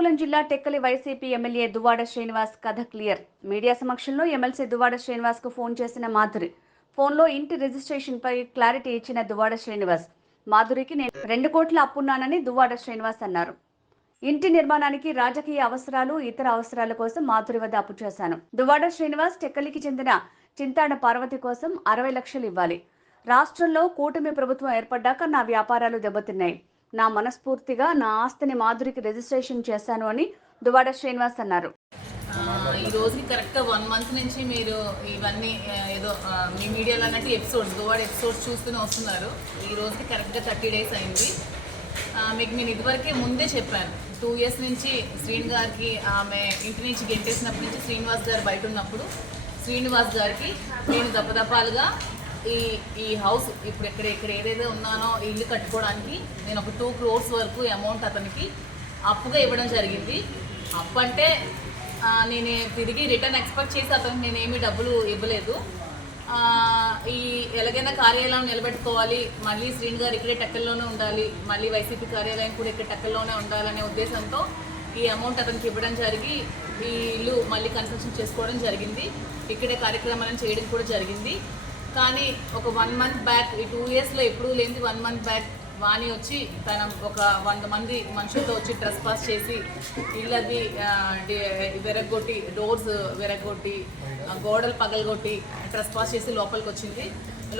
శ్రీకాకుళం జిల్లా Tekkali YCP MLA Duvvada Srinivas కథ clear. Media సమక్షంలో ఎమ్మెల్సీ దువ్వాడ శ్రీనివాస్ కు ఫోన్ చేసిన మాధురి. ఫోన్లో ఇంటి రిజిస్ట్రేషన్ పై క్లారిటీ ఇచ్చిన దువ్వాడ శ్రీనివాస్, మాధురికి నేను 2 కోట్ల అప్పున్నానని దువ్వాడ శ్రీనివాస్ అన్నారు. ఇంటి నిర్మాణానికి రాజకీయ అవసరాలు, ఇతర అవసరాల కోసం మాధురి వద్ద అప్పు చేశాను. దువ్వాడ శ్రీనివాస్ టెక్కలికి చెందిన చింతాడ పార్వతి కోసం 60 లక్షలు ఇవ్వాలి. రాష్ట్రంలో కూటమి ప్రభుత్వం ఏర్పడ్డాక నా వ్యాపారాలు దెబ్బతిన్నాయి. నా మనస్ఫూర్తిగా నా ఆస్తిని మాధురికి రిజిస్ట్రేషన్ చేశాను అని దువ్వాడ శ్రీనివాస్ అన్నారు. ఈ రోజుకి కరెక్ట్గా 1 మంత్ నుంచి మీరు ఇవన్నీ ఏదో మీ మీడియాలో అన్నట్టు ఎపిసోడ్స్ దువ్వాడ ఎపిసోడ్స్ చూస్తూనే వస్తున్నారు. ఈ రోజుకి కరెక్ట్గా 30 డేస్ అయింది. మీకు నేను ఇదివరకే ముందే చెప్పాను, 2 years నుంచి శ్రీని గారికి ఆమె ఇంటి నుంచి గెంటేసినప్పటి నుంచి శ్రీనివాస్ గారు బయట ఉన్నప్పుడు శ్రీనివాస్ గారికి నేను దప్పదప్పాలుగా ఈ హౌస్ ఇప్పుడు ఇక్కడ ఏదైతే ఉన్నానో ఇల్లు కట్టుకోవడానికి నేను ఒక 2 crores వరకు అమౌంట్ అతనికి అప్పుగా ఇవ్వడం జరిగింది. అప్పు అంటే నేను తిరిగి రిటర్న్ ఎక్స్పెక్ట్ చేసి అతనికి నేనేమీ డబ్బులు ఇవ్వలేదు. ఎలాగైనా కార్యాలయం నిలబెట్టుకోవాలి, మళ్ళీ శ్రీని గారు ఇక్కడే టెక్కల్లోనే ఉండాలి, మళ్ళీ వైసీపీ కార్యాలయం కూడా ఇక్కడ టెక్కల్లోనే ఉండాలనే ఉద్దేశంతో ఈ అమౌంట్ అతనికి ఇవ్వడం జరిగి ఈ ఇల్లు మళ్ళీ కన్స్ట్రక్షన్ చేసుకోవడం జరిగింది. ఇక్కడే కార్యక్రమాలను చేయడం కూడా జరిగింది. కానీ ఒక 1 month బ్యాక్, ఈ 2 yearsలో ఎప్పుడూ లేనిది 1 month బ్యాక్ వాణి వచ్చి తన ఒక 100 మంది మనుషులతో వచ్చి ట్రెస్ పాస్ చేసి ఇళ్ళది విరగొట్టి, డోర్స్ విరగొట్టి, గోడలు పగలగొట్టి ట్రెస్ పాస్ చేసి లోపలికి వచ్చింది.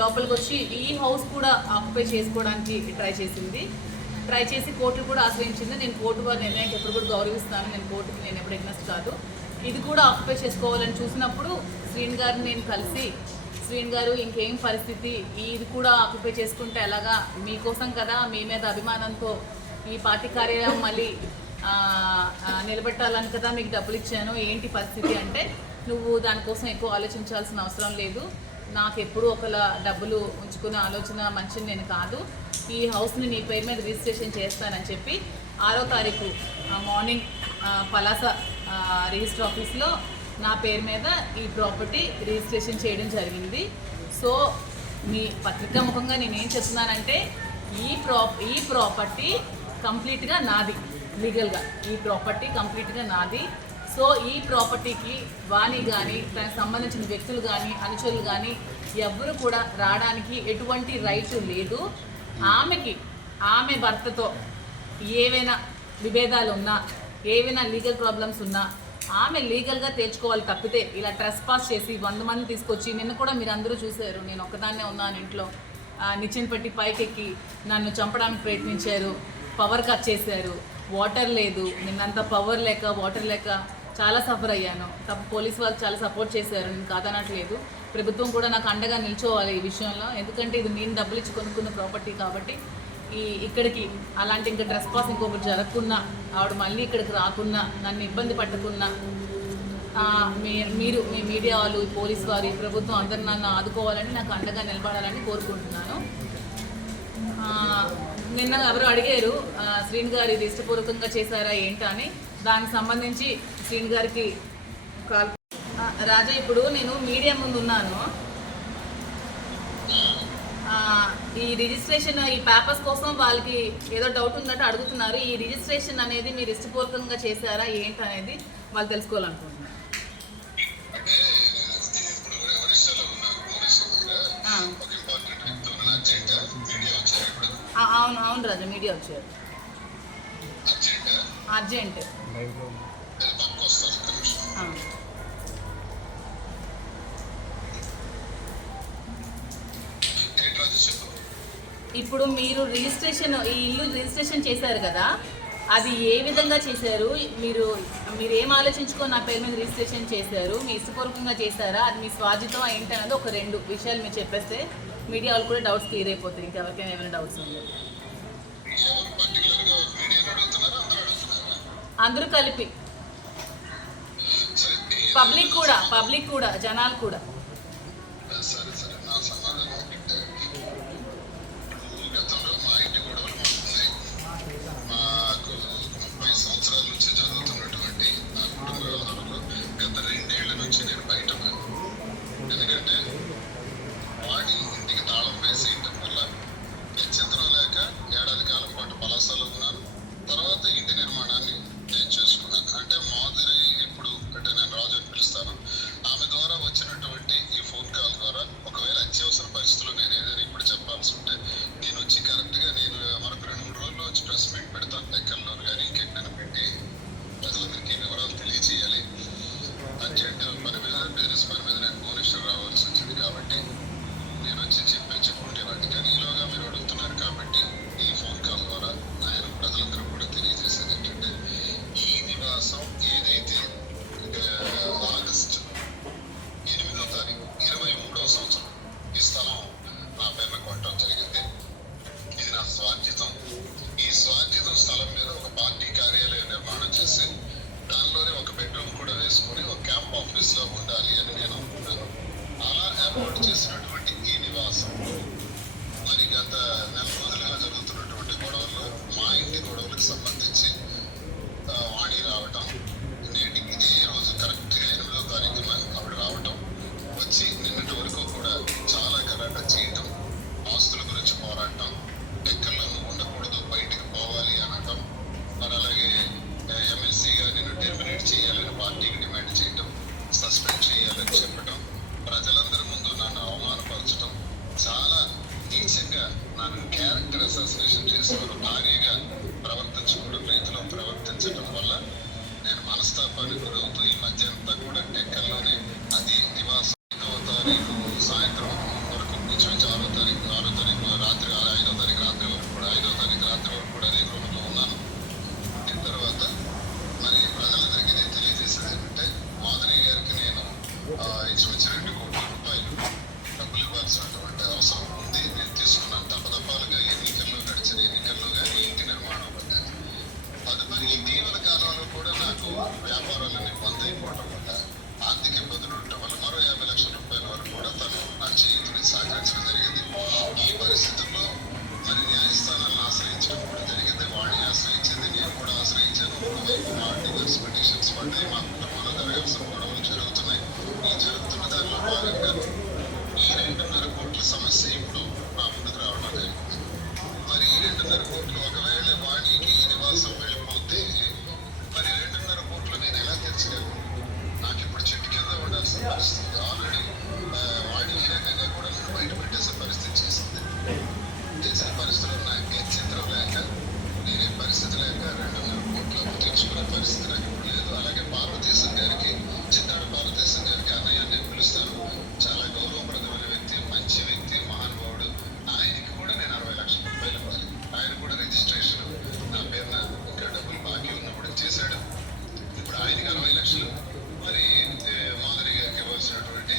లోపలికి వచ్చి ఈ హౌస్ కూడా ఆక్యుపై చేసుకోవడానికి ట్రై చేసి కోర్టు కూడా ఆశ్రయించింది. నేను కోర్టు వారి నిర్ణయానికి ఎప్పుడు కూడా గౌరవిస్తాను, నేను కోర్టుకి నేను ఎప్పుడు ఎగ్నెస్ట్ కాదు. ఇది కూడా ఆక్యుపై చేసుకోవాలని చూసినప్పుడు శ్రీని గారిని నేను కలిసి, శ్రీని గారు ఇంకేం పరిస్థితి, ఇది కూడా ఆక్యుపై చేసుకుంటే ఎలాగా, మీకోసం కదా, మీ మీద అభిమానంతో ఈ పార్టీ కార్యాలయం మళ్ళీ నిలబెట్టాలని కదా మీకు డబ్బులు ఇచ్చాను, ఏంటి పరిస్థితి అంటే, నువ్వు దానికోసం ఎక్కువ ఆలోచించాల్సిన అవసరం లేదు, నాకు ఎప్పుడు ఒకలా డబ్బులు ఉంచుకునే ఆలోచన మనిషిని నేను కాదు, ఈ హౌస్ని నీ పేరు మీద రిజిస్ట్రేషన్ చేస్తానని చెప్పి 6వ తారీఖు మార్నింగ్ పలాస రిజిస్టర్ ఆఫీస్లో నా పేరు మీద ఈ ప్రాపర్టీ రిజిస్ట్రేషన్ చేయడం జరిగింది. సో మీ పత్రికా ముఖంగా నేనేం చెప్తున్నానంటే, ఈ ప్రాపర్టీ కంప్లీట్గా నాది, లీగల్గా ఈ ప్రాపర్టీ కంప్లీట్గా నాది. సో ఈ ప్రాపర్టీకి వాణి కానీ దానికి సంబంధించిన వ్యక్తులు కానీ అనుచరులు కానీ ఎవ్వరు కూడా రావడానికి ఎటువంటి రైట్ లేదు. ఆమె భర్తతో ఏవైనా విభేదాలు ఉన్నా, ఏవైనా లీగల్ ప్రాబ్లమ్స్ ఉన్నా ఆమె లీగల్గా తేల్చుకోవాలి తప్పితే ఇలా ట్రెస్ పాస్ చేసి 100 మంది తీసుకొచ్చి, నిన్న కూడా మీరు అందరూ చూశారు, నేను ఒక్కదాన్నే ఉన్నాను ఇంట్లో, నిచ్చెన పెట్టి పైకెక్కి నన్ను చంపడానికి ప్రయత్నించారు, పవర్ కట్ చేశారు, వాటర్ లేదు, నిన్నంతా పవర్ లేక వాటర్ లేక చాలా సఫర్ అయ్యాను. పోలీస్ వాళ్ళు చాలా సపోర్ట్ చేశారు, నేను కాదనట్లేదు. ప్రభుత్వం కూడా నాకు అండగా నిల్చోవాలి ఈ విషయంలో, ఎందుకంటే ఇది నేను డబ్బులు ఇచ్చి కొనుక్కున్న ప్రాపర్టీ కాబట్టి. ఇక్కడికి అలాంటి ఇంకా ట్రెస్ పాస్ ఇంకొకటి జరగకున్నా, ఆవిడ మళ్ళీ ఇక్కడికి రాకున్నా, నన్ను ఇబ్బంది పట్టకున్నా, మీరు మీ మీడియా వాళ్ళు, పోలీస్ వారి, ప్రభుత్వం అందరు నన్ను ఆదుకోవాలని, నాకు అండగా నిలబడాలని కోరుకుంటున్నాను. నిన్న ఎవరు అడిగారు శ్రీని గారు ఇది ఇష్టపూర్వకంగా చేశారా ఏంటా అని, దానికి సంబంధించి శ్రీని గారికి కాల్. రాజా, ఇప్పుడు నేను మీడియా ముందు ఉన్నాను, ఈ రిజిస్ట్రేషన్ ఈ పేపర్స్ కోసం వాళ్ళకి ఏదో డౌట్ ఉందంటే అడుగుతున్నారు. ఈ రిజిస్ట్రేషన్ అనేది మీరు ఇష్టపూర్వకంగా చేశారా ఏంటి అనేది వాళ్ళు తెలుసుకోవాలనుకుంటున్నారు. అవును రాజా, మీడియా వచ్చారు, అర్జెంట్. ఇప్పుడు మీరు రిజిస్ట్రేషన్, ఈ ఇల్లు రిజిస్ట్రేషన్ చేశారు కదా, అది ఏ విధంగా చేశారు, మీరు ఏం ఆలోచించుకొని నా పేరు మీద రిజిస్ట్రేషన్ చేశారు, మీ ఇష్టపూర్వకంగా చేశారా, అది మీ స్వాధితం ఏంటనేది ఒక 2 విషయాలు మీరు చెప్పేస్తే మీడియా వాళ్ళు కూడా డౌట్స్ క్లియర్ అయిపోతాయి. ఇంకెవరికైనా ఏమైనా డౌట్స్ ఉంది, అందరూ కలిపి, పబ్లిక్ కూడా జనాలు కూడా. ఏడాది కాలం పాటు పలాసలో ఉన్నాను. తర్వాత ఇంటి నిర్మాణాన్ని నేను చేసుకున్నాను. పార్టీ కార్యాలయం నిర్మాణం చేసి దానిలోనే ఒక బెడ్రూమ్ కూడా వేసుకొని ఒక క్యాంప్ ఆఫీస్ లో ఉండాలి అని నేను అనుకున్నాను. అలా ఏర్పాటు చేసినటువంటి ఈ నివాసంలో మరి గత నెల రోజులుగా జరుగుతున్నటువంటి గొడవల్లో మా ఇంటి గొడవలకు సంబంధించి వాణి రావటం, నేటికి ఇదే రోజు కరెక్ట్గా 8వ తారీఖున ఆవిడ రావటం, వచ్చి నిన్నటి వరకు కూడా చాలా గలాట చేయటం, ఆస్తుల గురించి పోరాటం, డెక్కల్లో నువ్వు ఉండకూడదు బయటికి పోవాలి అనటం, మరి అలాగే ఎమ్మెల్సీగా నిన్ను టెర్మినేట్ చేయాలని పార్టీకి డిమాండ్ చేయటం, సస్పెండ్ చేయాలని చెప్పటం, ప్రజలందరి ముందు నన్ను అవమానపరచడం, చాలా నీచంగా నన్ను క్యారెక్టర్ అసాసినేషన్ చేసి ఒక భార్యగా ప్రవర్తించకూడదు రీతిలో ప్రవర్తించడం వల్ల నేను మనస్తాపానికి గురవుతూ ఈ మధ్య అంతా కూడా టెక్కల్లోనే అది నివాసం 5వ తారీఖు సాయంత్రం వరకు ఇంచుమించు 6వ తారీఖు రాత్రి 5వ తారీఖు రాత్రి వరకు కూడా 5వ తారీఖు రాత్రి వరకు కూడా అదే గృహంలో ఉన్నాను. దీని తర్వాత మరి ప్రజలందరికీ నేను తెలియజేసేది ఏంటంటే మాధురి గారికి నేను ఇంచుమించు 2 కోట్ల రూపాయలు డబ్బులు ఇవ్వాల్సినటువంటి అవసరం ఉంది. నేను తీసుకున్నాను. తప్పదప్పాలుగా గడిచిన ఎన్నికల్లో కానీ ఇంటి నిర్మాణంలో కానీ తదుపరి ఇటీవల కాలంలో కూడా నాకు వ్యాపారాలన్నీ బంద్ అయిపోవడం వల్ల ఆర్థిక ఇబ్బందులు ఉండటం వల్ల మరో 50 లక్షల రూపాయల వరకు కూడా తను నా చేతిని సహకరించడం జరిగింది. ఈ పరిస్థితుల్లో మరి న్యాయస్థానాలను ఆశ్రయించడం కూడా జరిగింది. వాడిని ఆశ్రయించింది, నేను కూడా ఆశ్రయించాను. ఒకవైపు మా డివర్స్ పిటిషన్స్ పడ్డాయి, మా కుటుంబంలో జరగాల్సిన గొడవలు జరుగుతున్నాయి. ఈ జరుగుతున్న దానిలో భాగంగా ఈ 2.5 కోట్ల సమస్య ఇప్పుడు నా ముందుకు రావడం జరిగింది. మరి ఈ 2.5 కోట్లు ఒకవేళ వాణికి నివాసం వెళ్ళిపోతే మరి 2.5 కోట్లు నేను ఎలా తెచ్చగలను? నాకు ఇప్పుడు చెట్టు కింద ఉండాల్సిన పరిస్థితి. ఆల్రెడీ వాణి ఈ రకంగా కూడా నన్ను బయట పెట్టేసే పరిస్థితి చేసిన పరిస్థితుల్లో నాకు గత్యంతరం లేక నేనే పరిస్థితి లేక 2.5 కోట్లు అప్పు తెచ్చుకునే పరిస్థితి నాకు ఇప్పుడు లేదు. అలాగే భారతదేశం గారికి, చిన్నాడు భారతదేశం గారికి అన్నయ్య నేను పిలుస్తాను. చాలా గౌరవప్రదమైన వ్యక్తి, మంచి వ్యక్తి, మహానుభావుడు. ఆయనకి కూడా నేను 60 లక్షల రూపాయలు ఇవ్వాలి. ఆయన కూడా రిజిస్ట్రేషన్ నా పేరున ఇంకా డబ్బులు బాకీ ఉన్నప్పుడు చేశాడు. ఇప్పుడు ఆయనకి 60 లక్షలు, మరి మాధురి గారికి ఇవ్వాల్సినటువంటి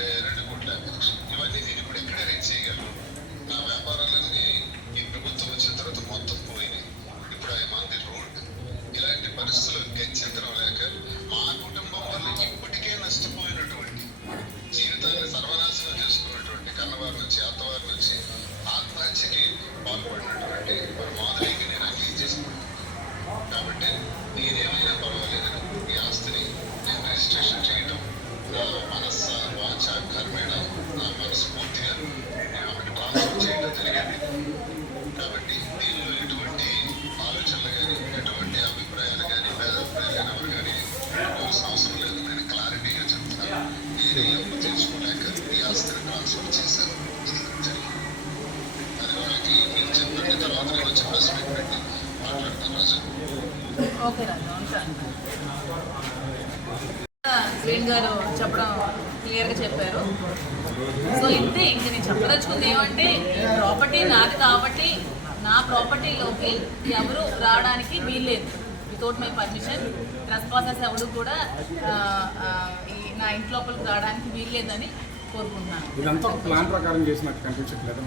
2,50,00,000. ఇవన్నీ నేను ఇప్పుడు ఎక్కడ రీచ్ చేయగలను? నా వ్యాపారాలన్నీ ఈ ప్రభుత్వం వచ్చిన తర్వాత మొత్తం పోయినాయి. ఇప్పుడు ఆయన మంది రోడ్. ఇలాంటి పరిస్థితులు గత్యంతరం లేక మా కుటుంబం వల్ల ఇప్పటికే నష్టపోయినటువంటి, జీవితాన్ని సర్వనాశనం చేసుకున్నటువంటి కన్నవారి నుంచి, అత్తవారి నుంచి ఆత్మహత్యకి పాల్పడినటువంటి మరి మాధురికి నేను అంగీకరించేసుకుంటున్నాను. కాబట్టి నేనేమైనా పర్వాలేదని ఈ ఆస్తిని నేను రిజిస్ట్రేషన్ చేయడం నా మనస్స వాచ కర్మేణ నా మనసు పూర్తిగా నేను ఆమెకు ట్రాన్స్ఫర్ చేయడం జరిగింది. కాబట్టి దీనిలో ఎటువంటి ఆలోచనలు కానీ, ఎటువంటి అభిప్రాయాలు కానీ, భేదాభిప్రాయాలు కానీ ఎవరు కానీ పెట్టుకోవాల్సిన అవసరం లేదు. నేను క్లారిటీగా చెప్తున్నాను. నేను ఈ అప్పు తీసుకోలేక ఈ ఆస్తిని ట్రాన్స్ఫర్ చేశాను. ఇది జరిగింది. అది వాళ్ళకి మీరు చెప్పండి. తర్వాత నేను వచ్చి ప్రెస్ మీట్ పెట్టి మాట్లాడతాను. రాజు ఓకే రాజు, ఉంటాను. శ్రీన్ గారు చెప్పడం క్లియర్గా చెప్పారు. సో ఇంతే, ఇంక నేను చెప్పదలుచుకుంది ఏమంటే, ఈ ప్రాపర్టీ నాది కాబట్టి నా ప్రాపర్టీలోకి ఎవరు రావడానికి వీల్లేదు. వితౌట్ మై పర్మిషన్ ట్రెస్పాసర్స్ ఎవరు కూడా నా ఇంటి లోపలికి రావడానికి వీల్లేదని కోరుకుంటున్నాను. ఇదంతా ఒక ప్లాన్ ప్రకారం చేసినట్టు కనిపించట్లేదు.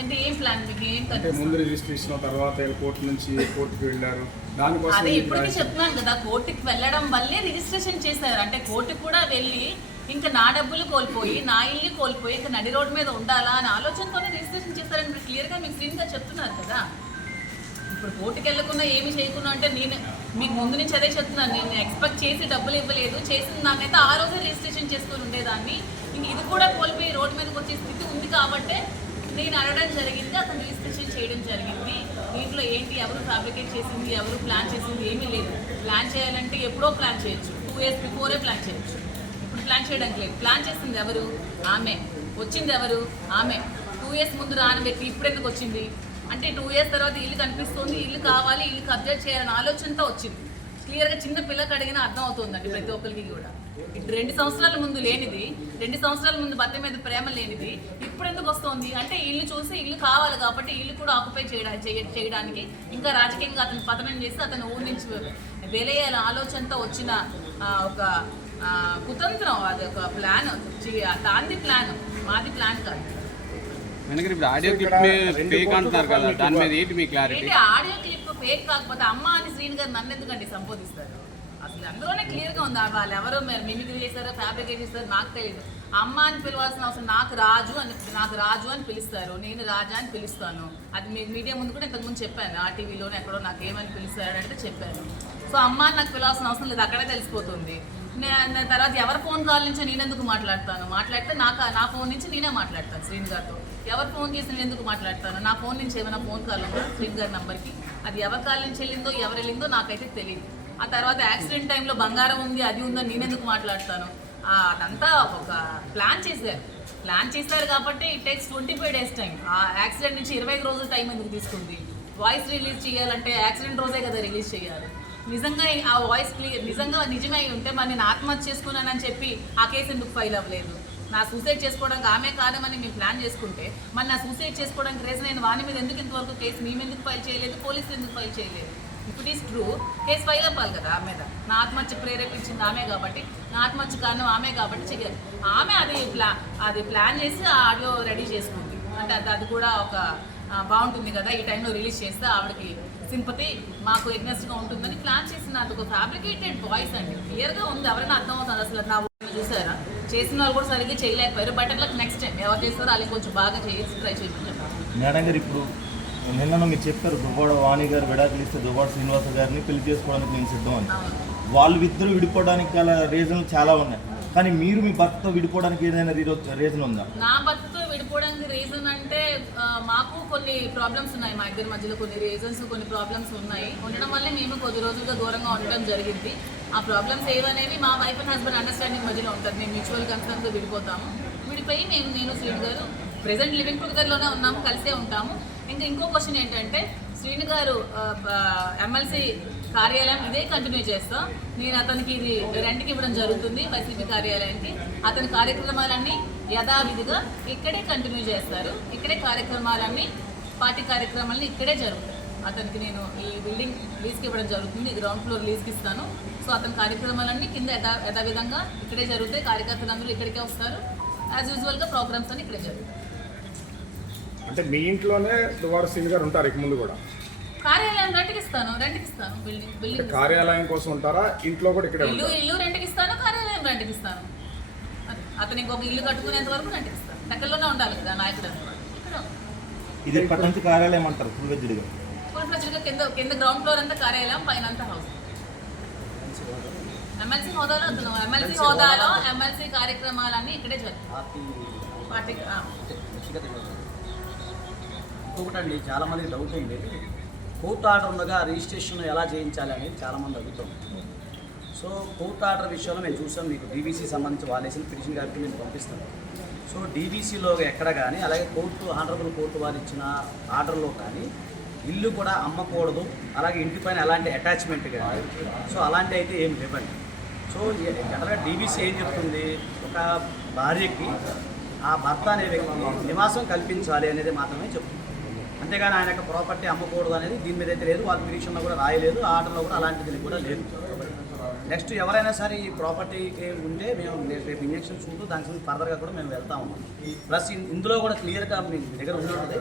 అంటే ఏం ప్లాన్ మీకు ఏం అంటే ముందు రిజిస్ట్రేషన్, తర్వాత కోర్టు నుంచి కోర్టుకి వెళ్ళారు. దానికోసం అదే ఇప్పటికీ చెప్తున్నాను కదా, కోర్టుకి వెళ్ళడం వల్లే రిజిస్ట్రేషన్ చేశారు. అంటే కోర్టుకు కూడా వెళ్ళి ఇంకా నా డబ్బులు కోల్పోయి, నా ఇల్లు కోల్పోయి ఇంకా నడి రోడ్డు మీద ఉండాలా అని ఆలోచనతోనే రిజిస్ట్రేషన్ చేశారని మీరు క్లియర్గా మీకు స్క్రీన్గా చెప్తున్నారు కదా. ఇప్పుడు కోర్టుకి వెళ్ళకుండా ఏమి చేయకుండా అంటే నేను మీకు ముందు నుంచి అదే చెప్తున్నాను. నేను ఎక్స్పెక్ట్ చేసి డబ్బులు ఇవ్వలేదు, చేసింది నాకైతే ఆ రోజే రిజిస్ట్రేషన్ చేసుకొని ఉండేదాన్ని. ఇంక ఇది కూడా కోల్పోయి రోడ్డు మీదకి వచ్చే స్థితి ఉంది కాబట్టే నేను అడగడం జరిగింది, అతను రిజిస్ట్రేషన్ చేయడం జరిగింది. దీంట్లో ఏంటి, ఎవరు ఫ్యాబ్రికేట్ చేసింది, ఎవరు ప్లాన్ చేసింది ఏమీ లేదు. ప్లాన్ చేయాలంటే ఎప్పుడో ప్లాన్ చేయొచ్చు, 2 years బిఫోరే ప్లాన్ చేయొచ్చు. ఇప్పుడు ప్లాన్ చేయడానికి లేదు. ప్లాన్ చేసింది ఎవరు? ఆమె. వచ్చింది ఎవరు? ఆమె. 2 years ముందు రాని వ్యక్తి ఇప్పుడు ఎందుకు వచ్చింది అంటే 2 years తర్వాత ఇల్లు కనిపిస్తుంది, ఇల్లు కావాలి, ఇల్లు కబ్జా చేయాలని ఆలోచనతో వచ్చింది. క్లియర్గా చిన్న పిల్లకి అడిగినా అర్థం అవుతుందండి ప్రతి ఒక్కరికి కూడా. 2 సంవత్సరాల ముందు లేనిది, 2 సంవత్సరాల ముందు భర్త మీద ప్రేమ లేనిది ఇప్పుడు ఎందుకు వస్తుంది అంటే ఇల్లు చూసి ఇల్లు కావాలి కాబట్టి ఇల్లు కూడా ఆక్యుపై చేయడానికి, ఇంకా రాజకీయంగా అతను పతనం చేసి అతను ఊరి నుంచి వెలయ్యాల ఆలోచనతో వచ్చిన ఒక కుతంత్రం. అది ఒక ప్లాన్, దాని ప్లాన్, మాది ప్లాన్ కాదు. ఇప్పుడు ఆడియో క్లిప్ ఫేక్ అంటున్నారు కదా, దాని మీద ఏంటి మీ క్లారిటీ? ఆడియో క్లిప్ ఫేక్ కాకపోతే అమ్మ అని శ్రీని గారు నన్ను ఎందుకండి సంబోధిస్తారు? అసలు అందులోనే క్లియర్గా ఉంది. వాళ్ళు ఎవరో మిమిక్రీ చేస్తారో ఫ్యాబ్రికేట్ చేస్తారో నాకు తెలియదు. అమ్మ అని పిలవాల్సిన అవసరం, నాకు రాజు అని పిలుస్తారు, నేను రాజా అని పిలుస్తాను. అది మీడియా ముందు కూడా ఇంతకుముందు చెప్పాను, ఆ టీవీలోనే ఎక్కడో నాకు ఏమని పిలుస్తాడు అంటే చెప్పాను. సో అమ్మ అని నాకు పిలవాల్సిన అవసరం లేదు, అక్కడే తెలిసిపోతుంది. తర్వాత ఎవరి ఫోన్ కాల్ నుంచో నేనెందుకు మాట్లాడితే నా ఫోన్ నుంచి నేనే మాట్లాడతాను శ్రీని గారితో. ఎవరు ఫోన్ చేసి నేను ఎందుకు మాట్లాడతాను? నా ఫోన్ నుంచి ఏమైనా ఫోన్ కాల్ ఉందా శ్రీని గారి నెంబర్కి? అది ఎవరి కాల్ నుంచి వెళ్ళిందో ఎవరు వెళ్ళిందో నాకైతే తెలియదు. ఆ తర్వాత యాక్సిడెంట్ టైంలో బంగారం ఉంది అది ఉందని నేనెందుకు మాట్లాడతాను? అదంతా ఒక ప్లాన్ చేశారు కాబట్టి ఇట్ టేక్స్ 25 days టైం. ఆ యాక్సిడెంట్ నుంచి 25 రోజుల టైం ఎందుకు తీసుకుంది? వాయిస్ రిలీజ్ చేయాలంటే యాక్సిడెంట్ రోజే కదా రిలీజ్ చేయాలి. నిజంగా ఆ వాయిస్ నిజమే ఉంటే మరి నేను ఆత్మహత్య చేసుకున్నానని చెప్పి ఆ కేసు ఎందుకు ఫైల్ అవ్వలేదు? నా సూసైడ్ చేసుకోవడానికి ఆమె కాదమని మేము ప్లాన్ చేసుకుంటే మరి నా సూసైడ్ చేసుకోవడానికి రీజన్ నేను వాని మీద ఎందుకు ఇంతవరకు కేసు మేము ఎందుకు ఫైల్ చేయలేదు, పోలీసులు ఎందుకు ఫైల్ చేయలేదు? ఇప్పుడు ఈస్ ట్రూ, కేసు ఫైల్ అవ్వాలి కదా ఆమె మీద. నా ఆత్మహత్య ప్రేరేపించింది ఆమె కాబట్టి, నా ఆత్మహత్య కారణం ఆమె కాబట్టి చెయ్యాలి. ఆమె అది ప్లాన్ చేసి ఆ ఆడియో రెడీ చేసుకుంది అంటే అది కూడా ఒక బాగుంటుంది కదా, ఈ టైంలో రిలీజ్ చేస్తే ఆవిడకి సింపతి మాకు ఎగ్నెస్ట్గా ఉంటుందని ప్లాన్ చేసిన అది ఒక ఫ్యాబ్రికేటెడ్ వాయిస్ అండి. క్లియర్గా ఉంది, ఎవరైనా అర్థమవుతుంది. అసలు నా చూసారా, చేసిన వాళ్ళు కూడా సరిగ్గా చేయలేకపోయారు. బట్ నెక్స్ట్ టైం ఎవరు చేస్తారో వాళ్ళకి కొంచెం బాగా చేసి ట్రై చేయించారు. మేడం గారు ఇప్పుడు నిన్న మీరు చెప్పారు దువ్వాడ వాణి గారు విడాకులు ఇస్తే దువ్వాడ శ్రీనివాస గారిని పెళ్లి చేసుకోవడానికి నేను సిద్ధం అని. వాళ్ళు ఇద్దరు విడిపోవడానికి గల రీజన్లు చాలా ఉన్నాయి, కానీ మీరు మీ భర్తతో విడిపోవడానికి ఏదైనా రీజన్ ఉందా? నా భర్తతో విడిపోవడానికి రీజన్ అంటే మాకు కొన్ని ప్రాబ్లమ్స్ ఉన్నాయి, మా ఇద్దరి మధ్యలో కొన్ని రీజన్స్ కొన్ని ప్రాబ్లమ్స్ ఉన్నాయి. ఉండడం వల్లే మేము కొద్ది రోజులుగా దూరంగా ఉండడం జరిగింది. ఆ ప్రాబ్లమ్స్ ఏవనేవి మా వైఫ్ అండ్ హస్బెండ్ అండర్స్టాండింగ్ మధ్యలో ఉంటుంది. మేము మ్యూచువల్ కన్సర్న్తో విడిపోతాము. విడిపోయి నేను శ్రీని గారు ప్రెజెంట్ లివింగ్ టుగెదర్లోనే ఉన్నాము, కలిసే ఉంటాము. ఇంకో క్వశ్చన్ ఏంటంటే శ్రీని గారు ఎమ్మెల్సీ కార్యాలయం ఇదే కంటిన్యూ చేస్తాం. నేను అతనికి ఇది రెంట్కి ఇవ్వడం జరుగుతుంది వైసీపీ కార్యాలయానికి. అతని కార్యక్రమాలన్నీ యథావిధిగా ఇక్కడే కంటిన్యూ చేస్తారు. ఇక్కడే కార్యక్రమాలన్నీ పార్టీ కార్యక్రమాలన్నీ ఇక్కడే జరుగుతాయి. అతనికి నేను ఈ బిల్డింగ్ లీజ్కి ఇవ్వడం జరుగుతుంది, గ్రౌండ్ ఫ్లోర్ లీజ్కి ఇస్తాను. సో అతని కార్యక్రమాలన్నీ కింద యథావిధంగా ఇక్కడే జరుగుతాయి. కార్యకర్తలందరూ ఇక్కడికే వస్తారు. యాజ్ యూజువల్గా ప్రోగ్రామ్స్ అన్ని ఇక్కడే జరుగుతాయి. అంటే మీ ఇంట్లోనే దువ్వాడ శ్రీని గారు ఉంటారు ఇక ముందు కూడా? కార్యాలయం రెంట్కి ఇస్తాను బిల్డింగ్ కార్యాలయం కోసం ఉంటారా? ఇంట్లో కూడా ఇక్కడ ఇల్లు రెంట్కి ఇస్తాను, కార్యాలయం రెంట్కి ఇస్తాను. అతను ఇంకొక ఇల్లు కట్టుకునేంత వరకు రెంట్కి ఇస్తాను. దగ్గరలోనే ఉండాలి కదా నాయకుడు. ఇది ఎప్పటి నుంచి కార్యాలయం అంటారు? ఫుల్ ఫ్లెడ్జ్డ్గా కింద గ్రౌండ్ ఫ్లోర్ అంతా కార్యాలయం, పైన అంతా హౌస్. ఎమ్మెల్సీ హోదాలో ఎమ్మెల్సీ కార్యక్రమాలన్నీ ఇక్కడే జరుగుతాయి. పార్టీ ఇంకొకటండి, చాలామందికి డౌట్ ఉంది, కోర్టు ఆర్డర్ ఉండగా రిజిస్ట్రేషన్ ఎలా చేయించాలి అనేది చాలామంది అడుగుతుంది. సో కోర్టు ఆర్డర్ విషయంలో నేను చూసాను, మీకు డీబీసీ సంబంధించి వాళ్ళేసిన పిటిషన్ గారికి నేను పంపిస్తాను. సో డీబీసీలో ఎక్కడ కానీ, అలాగే ఆనరబుల్ కోర్టు వారు ఇచ్చిన ఆర్డర్లో కానీ ఇల్లు కూడా అమ్మకూడదు, అలాగే ఇంటిపైన ఎలాంటి అటాచ్మెంట్ కానీ సో అలాంటి అయితే ఏం లేవండి. సో జనరల్గా డీబీసీ ఏం చెప్తుంది, ఒక భార్యకి ఆ భర్త అనే వ్యక్తి నివాసం కల్పించాలి అనేది మాత్రమే చెప్తుంది. అంతేగాని ఆయన యొక్క ప్రాపర్టీ అమ్మకూడదు అనేది దీని మీద అయితే లేదు. వాళ్ళ పిటిషన్లో కూడా రాయలేదు, ఆర్డర్లో కూడా అలాంటిది కూడా లేదు. నెక్స్ట్ ఎవరైనా సరే ఈ ప్రాపర్టీకి ఉంటే మేము రేపు ఇంజక్షన్ చూస్తూ దానికి ఫర్దర్గా కూడా మేము వెళ్తా ఉన్నాం. ప్లస్ ఇందులో కూడా క్లియర్గా మీ దగ్గర ఉన్నది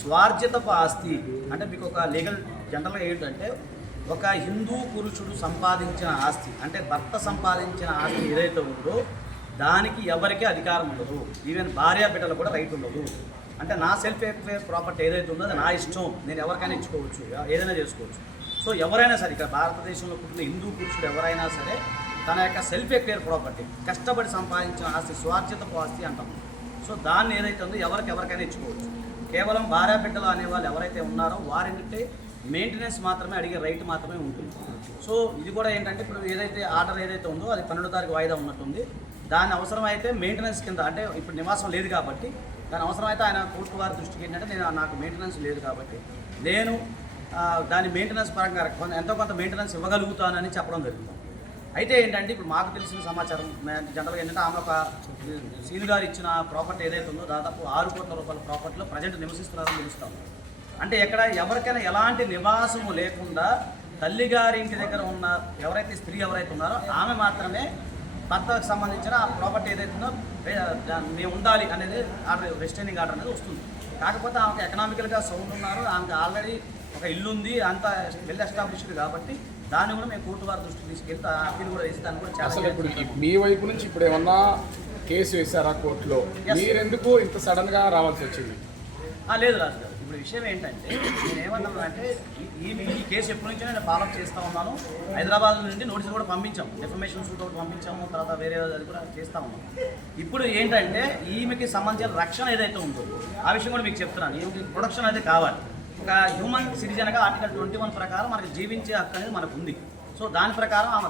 స్వార్జితపు ఆస్తి అంటే మీకు ఒక లీగల్ జనరల్గా ఏంటంటే ఒక హిందూ పురుషుడు సంపాదించిన ఆస్తి అంటే భర్త సంపాదించిన ఆస్తి ఏదైతే ఉందో దానికి ఎవరికీ అధికారం ఉండదు. ఈవెన్ భార్య బిడ్డలు కూడా రైట్ ఉండదు. అంటే నా సెల్ఫ్ ఎఫేర్ ప్రాపర్టీ ఏదైతే ఉందో అది నా ఇష్టం, నేను ఎవరికైనా ఇచ్చుకోవచ్చు, ఏదైనా చేసుకోవచ్చు. సో ఎవరైనా సరే ఇక్కడ భారతదేశంలో పుట్టిన హిందూ పురుషుడు ఎవరైనా సరే తన యొక్క సెల్ఫ్ ఎఫేర్ ప్రాపర్టీ కష్టపడి సంపాదించిన ఆస్తి స్వార్జితపు ఆస్తి అంటాం. సో దాన్ని ఏదైతే ఉందో ఎవరికైనా ఇచ్చుకోవచ్చు. కేవలం భార్య బిడ్డలు అనేవాళ్ళు ఎవరైతే ఉన్నారో వారింటే మెయింటెనెన్స్ మాత్రమే అడిగే రైట్ మాత్రమే ఉంటుంది. సో ఇది కూడా ఏంటంటే ఇప్పుడు ఏదైతే ఆర్డర్ ఏదైతే ఉందో అది 12వ తారీఖు వాయిదా ఉన్నట్టుంది. దాని అవసరమైతే మెయింటెనెన్స్ కింద అంటే ఇప్పుడు నివాసం లేదు కాబట్టి దాని అవసరమైతే ఆయన కోర్టు వారి దృష్టికి ఏంటంటే నాకు మెయింటెనెన్స్ లేదు కాబట్టి నేను దాని మెయింటెనెన్స్ పరంగా ఎంతో కొంత మెయింటెనెన్స్ ఇవ్వగలుగుతానని చెప్పడం జరుగుతుంది. అయితే ఏంటంటే ఇప్పుడు మాకు తెలిసిన సమాచారం జనరల్గా ఏంటంటే ఆమె ఒక సీని గారు ఇచ్చిన ప్రాపర్టీ ఏదైతే ఉందో దాదాపు 6 కోట్ల రూపాయల ప్రాపర్టీలో ప్రజెంట్ నివసిస్తున్నారని తెలుస్తాం. అంటే ఎక్కడ ఎవరికైనా ఎలాంటి నివాసము లేకుండా తల్లిగారి ఇంటి దగ్గర ఉన్న ఎవరైతే స్త్రీ ఎవరైతే ఉన్నారో ఆమె మాత్రమే భర్తకు సంబంధించిన ఆ ప్రాపర్టీ ఏదైతే ఉందో మేము ఉండాలి అనేది ఆర్డర్ రెస్టైనింగ్ ఆర్డర్ అనేది వస్తుంది. కాకపోతే ఆమెకు ఎకనామికల్గా సౌండ్ ఉన్నారు, ఆమెకు ఆల్రెడీ ఒక ఇల్లు ఉంది, అంత వెల్ ఎస్టాబ్లిష్డ్ కాబట్టి దాన్ని కూడా మేము కోర్టు వారి దృష్టికి తీసుకెళ్తే అప్పీల్ కూడా వేసి దాన్ని కూడా అసలు ఇప్పుడు చాలా మీ వైపు నుంచి ఇప్పుడు ఏమన్నా కేసు వేశారా కోర్టులో? మీరెందుకు ఇంత సడన్ గా రావాల్సి వచ్చింది? లేదు రాజు గారు, ఇప్పుడు విషయం ఏంటంటే నేను ఏమన్నానంటే ఈ కేసు ఎప్పటి నుంచో నేను ఫాలోఅప్ చేస్తూ ఉన్నాను. హైదరాబాద్ నుండి నోటీసులు కూడా పంపించాము, డెఫమేషన్ సూట్ ఒకటి పంపించాము, తర్వాత వేరే అది కూడా చేస్తూ ఉన్నాం. ఇప్పుడు ఏంటంటే ఈమెకి సంబంధించిన రక్షణ ఏదైతే ఉందో ఆ విషయం కూడా మీకు చెప్తున్నాను. ఈమెకి ప్రొటెక్షన్ అయితే కావాలి. ఒక హ్యూమన్ సిటిజన్గా ఆర్టికల్ 21 ప్రకారం మనకి జీవించే హక్కు అనేది మనకు ఉంది. సో దాని ప్రకారం ఆమె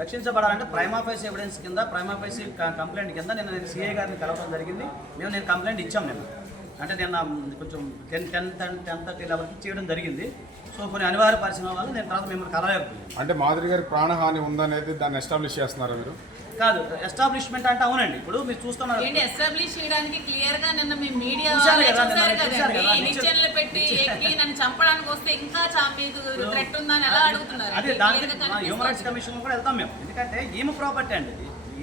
రక్షించబడాలంటే ప్రైమా ఫేస్ ఎవిడెన్స్ కింద, ప్రైమా ఫేస్ కంప్లైంట్ కింద నేను సిఐ గారిని కలవడం జరిగింది. నేను కంప్లైంట్ ఇచ్చాం అంటే నిన్న కొంచెం 10:30 లెవెల్కి చేయడం జరిగింది. సో కొన్ని అనివార్య పరిస్థితుల వల్ల నేను తర్వాత మిమ్మల్ని కలవలేకపోయాను. అంటే మాధురి గారి ప్రాణహాని ఉందనేది దాన్ని ఎస్టాబ్లిష్ చేస్తున్నారా మీరు? కాదు, ఎస్టాబ్లిష్మెంట్ అంటే అవునండి. ఇప్పుడు మీరు చూస్తున్నారు ఏంటి ఎస్టాబ్లిష్ చేయడానికి క్లియర్ గా నిన్న మీ మీడియా చూశారు కదా, కదండి, చూశారు. నిచ్చెనలు పెట్టి ఎక్కి నన్ను చంపడానికి వస్తే ఇంకా మీకు థ్రెట్ ఉందని ఎలా అడుగుతున్నారు? అదే దానికి హ్యూమన్ రైట్స్ కమిషన్ కూడా వెళ్తాం మేము. ఎందుకంటే ఈమె ప్రాపర్టీ అండి,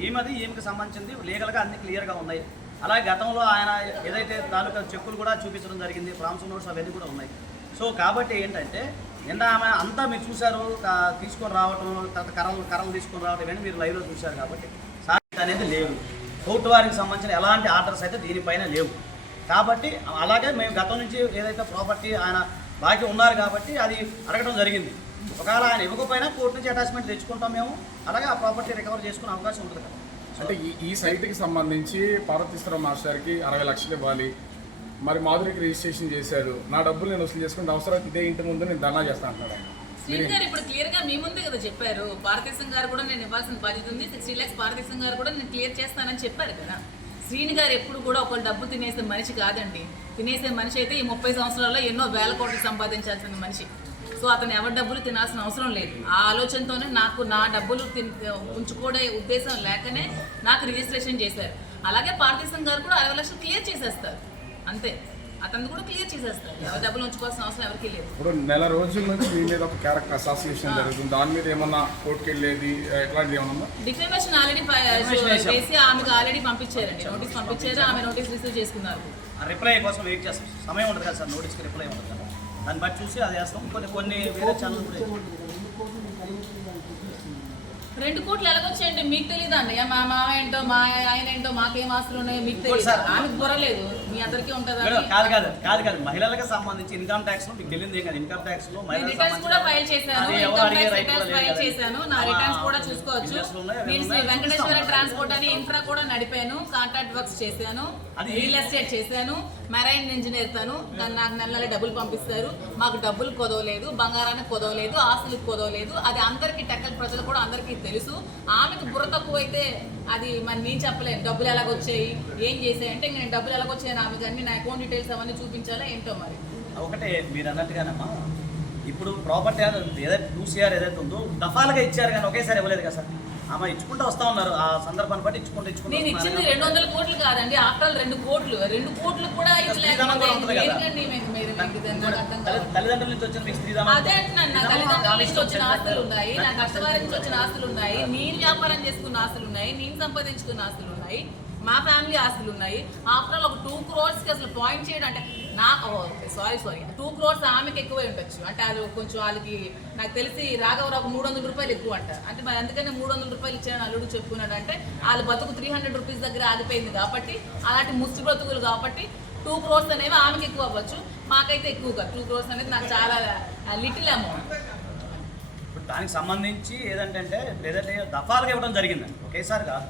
ఈమెకి సంబంధించింది లీగల్గా అన్ని క్లియర్గా ఉన్నాయి. అలాగే గతంలో ఆయన ఏదైతే తాలూకా చెక్కులు కూడా చూపించడం జరిగింది, ప్రామిస్ నోట్స్ అవన్నీ కూడా ఉన్నాయి. సో కాబట్టి ఏంటంటే నిన్న ఆమె అంతా మీరు చూశారు, తీసుకొని రావటం, తర్వాత కర్రలు తీసుకొని రావటం ఇవన్నీ మీరు లైవ్లో చూశారు. కాబట్టి సాధ్యత అనేది లేవు. కోర్టు వారికి సంబంధించిన ఎలాంటి ఆర్డర్స్ అయితే దీనిపైన లేవు. కాబట్టి అలాగే మేము గతం నుంచి ఏదైతే ప్రాపర్టీ ఆయన బాకీ ఉన్నారు కాబట్టి అది అడగడం జరిగింది. ఒకవేళ ఆయన ఇవ్వకపోయినా కోర్టు నుంచి అటాచ్మెంట్ తెచ్చుకుంటాం మేము, అలాగే ఆ ప్రాపర్టీ రికవర్ చేసుకునే అవకాశం ఉంటుంది కదా. అంటే ఈ సైట్కి సంబంధించి పార్వతీశ్వర మాస్టర్కి 60 లక్షలు ఇవ్వాలి, మరి మాధురికి రిజిస్ట్రేషన్ చేశారు, నా డబ్బులు నేను వసూలు చేసుకుంటే అవసరం ఇదే ఇంటి ముందు నేను ధర్నా చేస్తాను అంటున్నాడు. శ్రీని గారు ఇప్పుడు క్లియర్ గా మీ ముందే కదా చెప్పారు, భారతదేశం గారు కూడా నేను ఇవ్వాల్సిన బాధ్యత ఉంది, 60 lakhs భారతదేశం గారు కూడా నేను క్లియర్ చేస్తానని చెప్పారు కదా. శ్రీని గారు ఎప్పుడు కూడా ఒకళ్ళు డబ్బు తినేసే మనిషి కాదండి. తినేసే మనిషి అయితే ఈ 30 సంవత్సరాల్లో ఎన్నో వేల కోట్లు సంపాదించాల్సిన మనిషి. సో అతను ఎవరి డబ్బులు తినాల్సిన అవసరం లేదు. ఆ ఆలోచనతోనే నాకు నా డబ్బులు ఉంచుకోవడే ఉద్దేశం లేకనే నాకు రిజిస్ట్రేషన్ చేశారు. అలాగే భారతదేశం గారు కూడా 60 లక్షలు క్లియర్ చేసేస్తారు, అంతే. అతను కూడా క్లియర్ చేసేస్తారు, ఎవరి డబ్బులు ఉంచుకోవాల్సిన అవసరం ఎవరికి లేదు. ఇప్పుడు నెల రోజుల నుంచి మీ మీద ఒక క్యారెక్టర్ అసోసియేషన్ జరుగుతుంది, దాని మీద ఏమన్నా కోర్టుకి వెళ్ళేది ఎట్లాంటిది ఏమన్నా? డిఫమేషన్ ఆల్రెడీ చేసి ఆమెకు ఆల్రెడీ పంపించారండి, నోటీస్ పంపించారు, ఆమె నోటీస్ రిసీవ్ చేసుకున్నారు. రిప్లై కోసం వెయిట్ చేస్తాం, సమయం ఉంటుంది కదా సార్, నోటీస్కి రిప్లై ఉంటుంది కదా, దాన్ని బట్టి చూసి అది చేస్తాం. కొన్ని వేరే ఛానల్ కూడా 2 కోట్లు ఎలాగొచ్చాయంటే మీకు తెలియదు అండి. మా మామ ఏంటో, మా ఆయన ఏంటో, మాకేం ఆస్తులు ఉన్నాయో మీకు తెలియదు. ఆమెకు బుర్రలేదు, మీ అందరికీ ఉంటుందా? కాదు మహిళలకు సంబంధించి ఇన్కమ్ ట్యాక్స్ మీకు తెలియదు కదా. ఇన్కమ్ ట్యాక్స్ లో రిటర్న్స్ కూడా ఫైల్ చేశాను, ఇన్కమ్ ట్యాక్స్ రిటర్న్స్ ఫైల్ చేశాను, నా రిటర్న్స్ కూడా చూసుకోవచ్చు. నేను వెంకటేశ్వర ట్రాన్స్పోర్ట్ అని ఇన్ఫ్రా కూడా నడిపాను, కాంట్రాక్ట్ వర్క్స్ చేశాను, రియల్ ఎస్టేట్ చేశాను, మెరైన్ ఇంజనీర్ తను. నాకు నెల డబ్బులు పంపిస్తారు. మాకు డబ్బులు కొదవలేదు, బంగారానికి కొదవలేదు, ఆస్తులకు కొదవలేదు. అది అందరికీ టెక్కల ప్రజలు కూడా అందరికీ తెలుసు. ఆమెకు బుర్ర తక్కువ అయితే అది మరి నేను చెప్పలేను. డబ్బులు ఎలాగొచ్చాయి, ఏం చేసాయి అంటే నేను డబ్బులు ఎలాగొచ్చాయి ఆమెకు అన్ని నా అకౌంట్ డీటెయిల్స్ అవన్నీ చూపించాలా ఏంటో మరి. ఒకటే మీరు అన్నట్టుగానమ్మా, ఇప్పుడు ప్రాపర్టీ ఏదైతే 2CR ఏదైతే ఉందో దఫాలుగా ఇచ్చారు కానీ ఒకేసారి ఇవ్వలేదు కదా సార్. ఆమె ఇచ్చుకుంటూ వస్తా ఉన్నారు, ఆ సందర్భాన్ని బట్టి ఇచ్చుకుంటూ నేను ఇచ్చింది 200 కోట్లు కాదండి, ఆఫ్టర్ 2 కోట్లు. 2 కోట్లు కూడా తల్లిదండ్రుల నుంచి వచ్చిన మీకు స్త్రీధనం, అదే అంటున్నాను. నా తల్లిదండ్రుల నుంచి వచ్చిన ఆస్తులు ఉన్నాయి, నా కష్టవారి నుంచి వచ్చిన ఆస్తులు ఉన్నాయి, నేను వ్యాపారం చేసుకున్న ఆస్తులు ఉన్నాయి, నేను సంపాదించుకున్న ఆస్తులు ఉన్నాయి, మా ఫ్యామిలీ ఆస్తులు ఉన్నాయి. ఆఫ్టర్ ఆల్ ఒక 2 crores అసలు పాయింట్ చేయడం అంటే నాకు సారీ 2 crores ఆమెకి ఎక్కువై ఉండొచ్చు. అంటే అది కొంచెం వాళ్ళకి నాకు తెలిసి రాఘవరావు 300 రూపాయలు ఎక్కువ అంట. అంటే మరి అందుకనే 300 రూపాయలు ఇచ్చాను అల్లుడు చెప్పుకున్నాడు. అంటే వాళ్ళ బతుకు 300 రూపీస్ దగ్గర ఆగిపోయింది కాబట్టి, అలాంటి ముష్టి బ్రతుకులు కాబట్టి 2 crores అనేవి ఆమెకి ఎక్కువ అవ్వచ్చు, మాకైతే ఎక్కువ కాదు. 2 crores అనేది నాకు చాలా లిటిల్ అమౌంట్. ఇప్పుడు దానికి సంబంధించి ఏదంటే దఫాలుగా ఇవ్వడం జరిగిందండి, ఒకేసారి కాదు.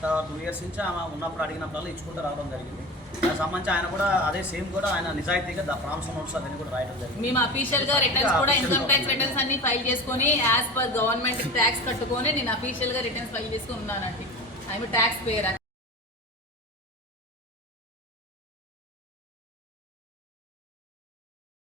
గత 2 years నుంచి ఆమె ఉన్నప్పుడు అడిగినప్పుడు ఇచ్చుకుంటూ రావడం జరిగింది. దానికి సంబంధించి ఆయన కూడా అదే సేమ్ కూడా ఆయన నిజాయితీగా ప్రామిస్ నోట్స్ అవన్నీ కూడా రాయడం జరిగింది. మేము అఫీషియల్ గా రిటర్న్స్ కూడా ఇన్కమ్ ట్యాక్స్ రిటర్న్స్ అన్ని ఫైల్ చేసుకొని యాజ్ పర్ గవర్నమెంట్ ట్యాక్స్ కట్టుకొని నేను అఫీషియల్ గా రిటర్న్స్ ఫైల్ చేసుకుని ఉన్నానండి. I'm tax payer.